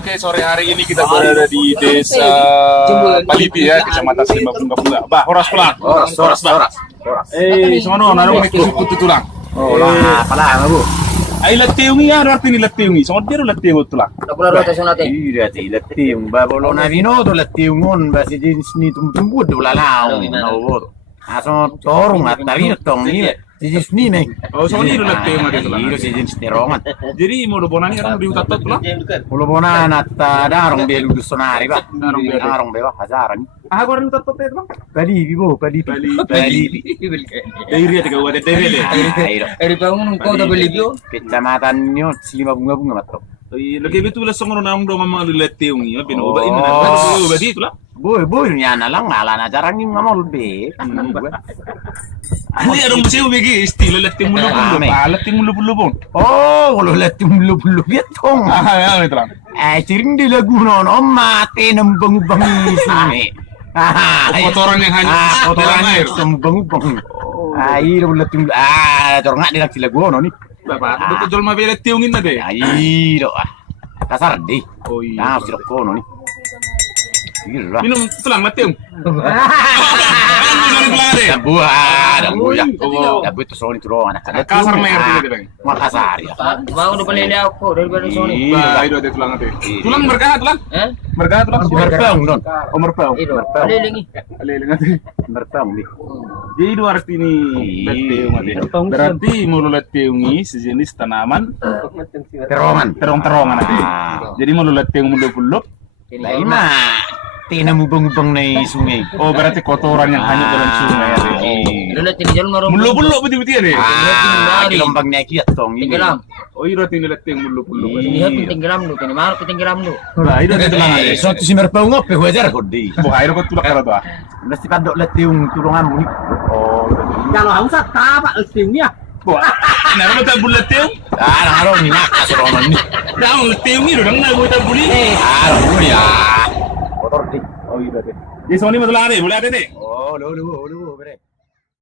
Oke, sore hari ini kita berada di desa Palipi ya, kecamatan Simbabunga. Bah, horas pulang. Horas, bah. Sono narong ni kusuk tulang. Oh, lah, pala Bu. Ay latiungi ya, arti ni latiungi. Sono dia latiung tulang. Aku la rota sonate. Iya, ti latiung ba bolo na vinoto latiungon ba si jenis ni tumtumbu dula lao. No. Aso torong at tari tong ni. Jenis ni nih. Oh, sono dia latiung ada tulang. Iya, si jenis terongan. Jadi mau bonani orang di utatot tulang. Pulo bona nat darong belu sonari ba. Darong belu hazaran. Ah, gua orang utatot itu tulang. Pali bibo, pali. Dari dia tiga wadah dari dia. Eri bangun kau dah beli bio. Kecamatan nyo Simbabunga matro. Lagi betul lah sono nang do mama lu latiungi. Bino ba ini na. Ba di tulang. Boy, nya na lang ngala na jarang yung ngamol be. Ano yung museo bigi estilo latiung mulu pun. Latiung mulu pun pun. Oh, kalau latiung mulu biatong. Ah, ya tulang. Ciring di lagu nono mati nembang-bang sungai. Kotoran yang hanya kotoran air nembang-bang. Air latiung corong nggak di lagu nono nih. Bapak, betul jual mabel latiungin na deh. Air kasar deh. Oh iya. Nah, sirok kono nih. Gila. Minum tulang latiung. Buah. Dabu itu soalnya turun anak. Kasar mayor juga bilang. Mau kasar ya. Mau udah beli aku dari beli soni. Bah, itu ada tulang nanti. Tulang berkah tulang. Berkah tulang. Merpang don. Oh merpang. Itu beli lagi. Alele nanti. Merpang nih. Jadi dua arti ini latiung nanti. Berarti mulu latiungi sejenis tanaman terong-terongan nanti. Jadi mulu latiung mulu pulup. Lain mah. Tina mubang-ubang na sungai. Oh, berarti kotoran yang hanyut dalam sungai. Lu lihat ini jalan marung. Mulu-mulu betul-betul ya. Gelombang naik tong ini. Tenggelam. Oh, itu arti latiung mulu-mulu. Lihat tenggelam lu, ini marung tenggelam lu. Nah, itu ada tulang ada. Suatu si merpau ngopi wajar kok di. Buah air kok tulak kalau tuh. Mesti padok latiung tulungan mu. Oh. Kalau haus apa latiungnya? Buah. Nah, lu tak bulat latiung? Naro ni nak asronon ni. Dah latiung ni udah nggak buat buli. Ya. Kotor di. Oh, iya deh. Jadi Sony betul ada, boleh ada deh. Oh, lu bere.